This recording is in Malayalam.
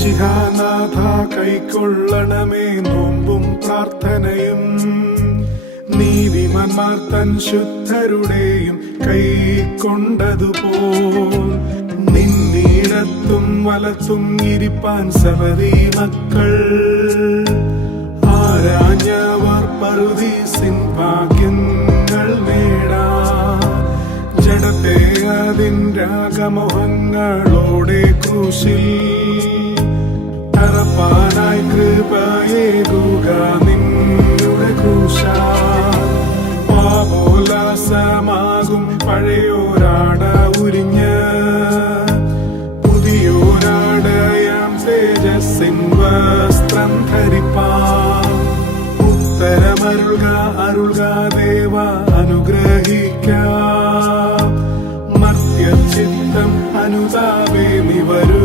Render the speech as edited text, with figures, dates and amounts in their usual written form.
മിശിഹാനാഥ കൈക്കൊള്ളണമേ നോമ്പും പ്രാർത്ഥനയും. നീതിമാന്മാർ തൻ ശുദ്ധരുടെയും കൈക്കൊണ്ടതുപോൽ നിന്നിടത്തും വലത്തും ഇരിപ്പാൻ സവതി മക്കൾ. ആരാഞ്ഞവർ പറുദീസിൻ ഭാഗ്യങ്ങൾ നേടാൻ ജഡത്തെ അതിൻ രാഗമോഹങ്ങളോടെ ക്രൂശിൽ തറപ്പാനായി കൃപയേകുക നിന്നുടെ ക്രൂശാൽ. പാപോല്ലാസമാകും പഴയോരാട ഉരിഞ്ഞ് പുതിയോരാടയാം തേജസ്സിൻ വസ്ത്രം ധരിപ്പാൻ. ഉത്തരമരുൾക അരുൾക ദേവ അനുഗ്രഹിക്കാം. മർത്യചിത്തം അനുതാപേ നിവരു